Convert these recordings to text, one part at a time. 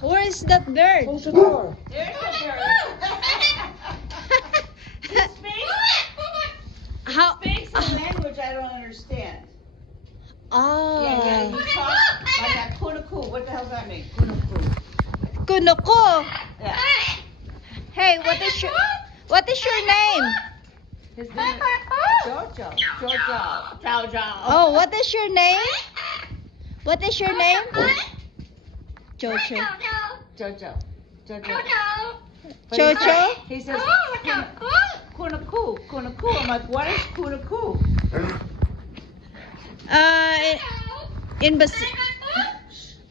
Where is that bird? Close the door. There's the bird. He speaks a language I don't understand. Oh. Yeah, he talks like that kunaku. What the hell does that mean? Kunaku. Kunoko. Yeah. Hey, what is your name? His name is Jojo. Jojo. Jojo. Oh, what is your name? What is your name? Jojo. Jojo. Jojo. But Jojo? He says kunaku. Kunaku. I'm like, what is kunaku? In Bas.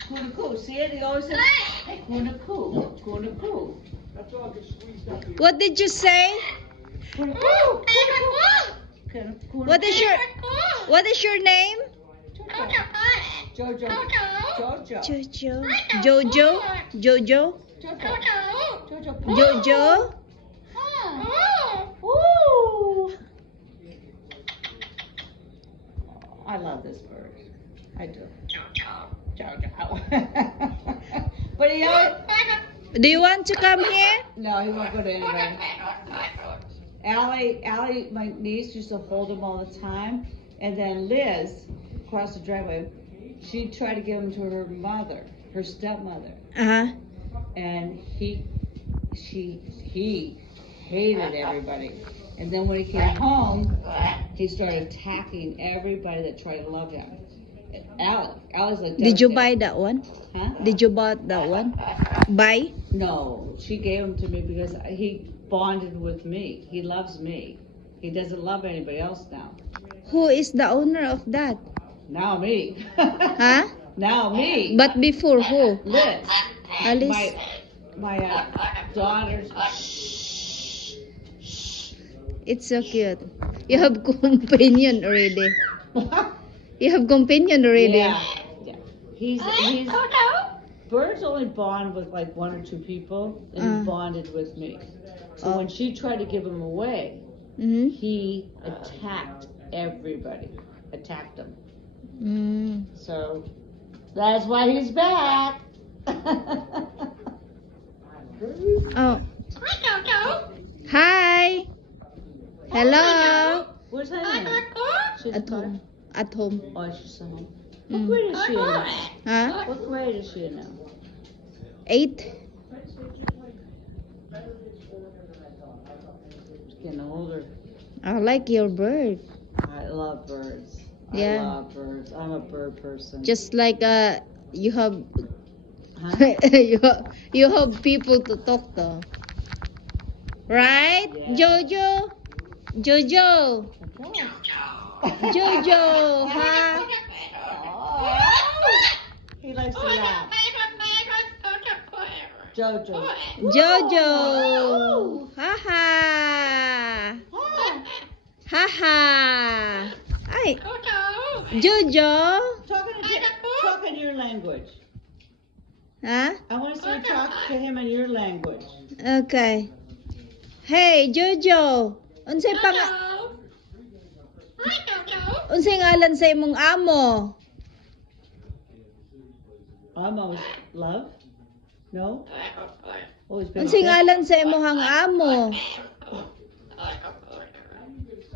Kunaku. See it? He always says kunaku. Kunaku. That's all gets squeezed up here. What did you say? Kunaku. What is your name? Jojo. Jojo. Jojo. Jojo. Jojo. Jojo. Jojo. Ooh. I love this bird. I do. Jojo. But he always, Do you want to come here? no, he won't go to anybody. Allie, my niece used to hold him all the time, and then Liz, across the driveway, she tried to give him to her mother, her stepmother, and he hated everybody. And then when he came home, he started attacking everybody that tried to love him. Allie's like, Did you buy that one? Huh? Did you buy that one? Buy? No, she gave him to me because he bonded with me. He loves me. He doesn't love anybody else now. Who is the owner of that? Now me. Huh? Now me. But before who? Liz. Alice? My daughters. It's so cute. You have companion already. You have companion already. Yeah. He's birds only bond with like one or two people, and he bonded with me. So when she tried to give him away, he attacked everybody. Attacked them. So that's why he's back. Oh. Hi. Hello. Where's Hannah? She's At home. At home. Oh, she's at home. What grade is she in now? Huh? What grade is she in now? 8. She's getting older. I like your bird. I love birds. Yeah. I love birds. I'm a bird person. Just like you have Huh? you have people to talk to. Right? Yeah. Jojo. Jojo. Jojo, huh? Oh. He likes to laugh. Jojo. Jojo. Ha ha. Ha ha. Ay. Jojo. Talk in your language. Huh? I want to see you talk to him in your language. Okay. Hey, Jojo. Unsay ngalan sa imong amo? Almost love? No? Oh, he's been Unsay sick. ngalan sa imong amo?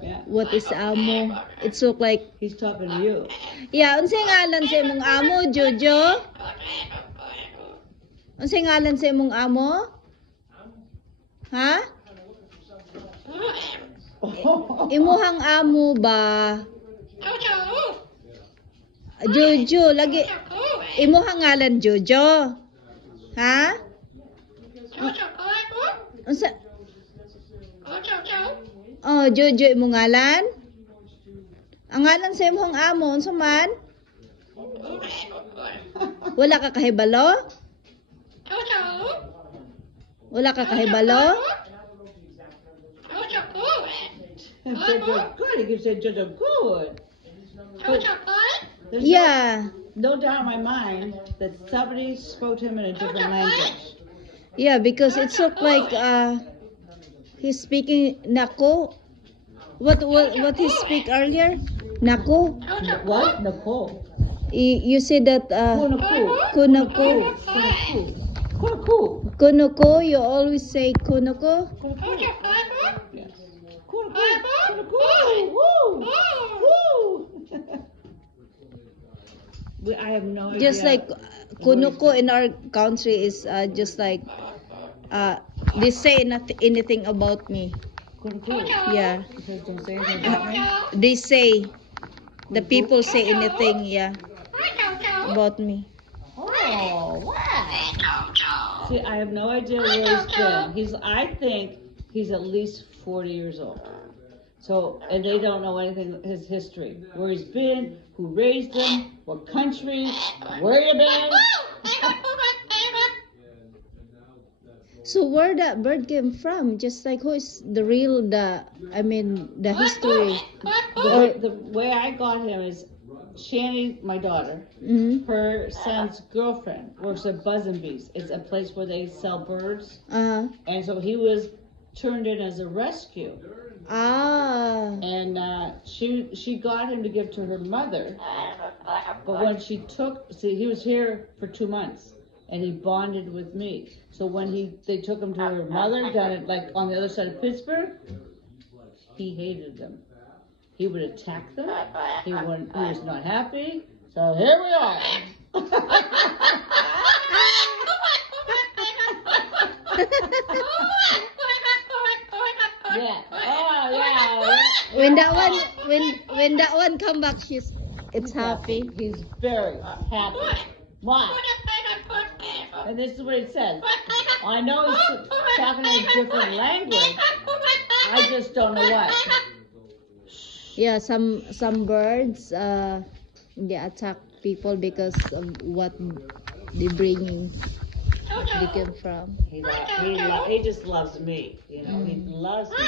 Yeah. What is amo? It's look like He's talking to you. yeah, unsay ngalan sa imong amo, Jojo? Unsay ngalan sa imong amo? Ha? Imuhang amo ba? Jojo, lagi imuhang ngalan Jojo. Ha? Unsa? Oh, Jojo imong ngalan? Ang ngalan sa imong amo unsa man? Wala ka kahibalo? Wala ka kahibalo? Jojo, good. He can say Jojo, good. There's Yeah. no doubt in my mind that somebody spoke to him in a different language. Yeah, because it look like he's speaking Nako. What he speak earlier? Nako. What? Nicole. You said that Kunaku. Kunako. Kunaku. Kunoko, you always say kunoko. Yes. Woo! Woo! I have no idea. Just like kunoko in our country is just like they say not anything about me. Yeah, Because don't say anything about me. they say the people say anything, yeah, about me. Oh, wow. See, I have no idea where he's been. I think he's at least 40 years old. So, and they don't know anything, his history. Where he's been, who raised him, what country, where you been. So where that bird came from? Just like who is the real, the history? The way I got him is Shanny, my daughter, her son's girlfriend works at Buzz and Bees. It's a place where they sell birds. And so he was turned in as a rescue. And she got him to give to her mother. But when he was here for 2 months. And he bonded with me. So when they took him to her mother down at, like, on the other side of Pittsburgh, he hated them. He would attack them. He was not happy. So here we are. Yeah. Oh yeah. When that one come back, it's happy. He's very happy. Why? And this is what it says. I know he's talking in a different language. I just don't know what. Yeah, some birds they attack people because of what they bringing. They came from. He just loves me. You know, he loves me.